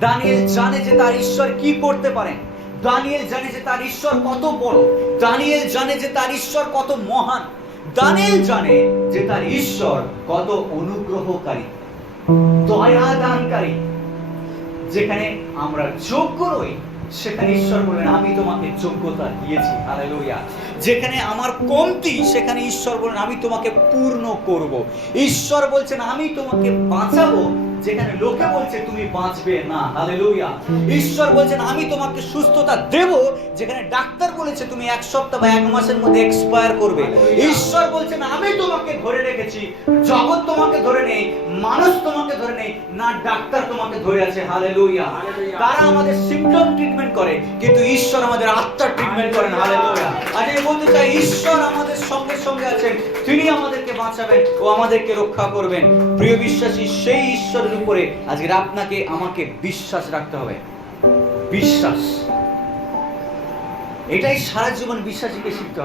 Danijel জানে যে তার ঈশ্বর কি করতে পারেন। দানিয়েল জানে যে তার ঈশ্বর কত বড়। দানিয়েল জানে যে তার ঈশ্বর কত মহান। দানিয়েল জানে যে তার ঈশ্বর কত অনুগ্রহকারী, দয়া দানকারী। যেখানে আমরা যোগ্য নই সেখানে ঈশ্বর বলেন আমি তোমাকে যোগ্যতা দিয়েছি। হালেলুয়া। যেখানে আমার কমতি সেখানে ঈশ্বর বলেন আমি তোমাকে পূর্ণ করব। ঈশ্বর বলছেন আমি তোমাকে বাঁচাবো যেখানে লোকে বলছে তুমি বাঁচবে না। হালেলুয়া। ঈশ্বর বলছেন আমি তোমাকে সুস্থতা দেব যেখানে ডাক্তার বলেছে তুমি 1 সপ্তাহ বা 1 মাসের মধ্যে এক্সপায়ার করবে। ঈশ্বর বলছেন আমি তোমাকে ধরে রেখেছি। জগৎ তোমাকে ধরে নেই, মানুষ তোমাকে ধরে নেই, না ডাক্তার তোমাকে ধরে আছে। হালেলুয়া। তারা আমাদের সিম্পটম ট্রিটমেন্ট করে, কিন্তু ঈশ্বর আমাদের আত্মার ট্রিটমেন্ট করেন। হালেলুয়া। আজ আমি বলতে চাই ঈশ্বর আমাদের সঙ্গে সঙ্গে আছেন, তিনি আমাদেরকে বাঁচাবেন ও আমাদেরকে রক্ষা করবেন। প্রিয় বিশ্বাসী, সেই ঈশ্বরের উপরে আজকে আপনাকে আমাকে বিশ্বাস রাখতে হবে। বিশ্বাস, এটাই সারা জীবন বিশ্বাসীকে শিখতে হবে।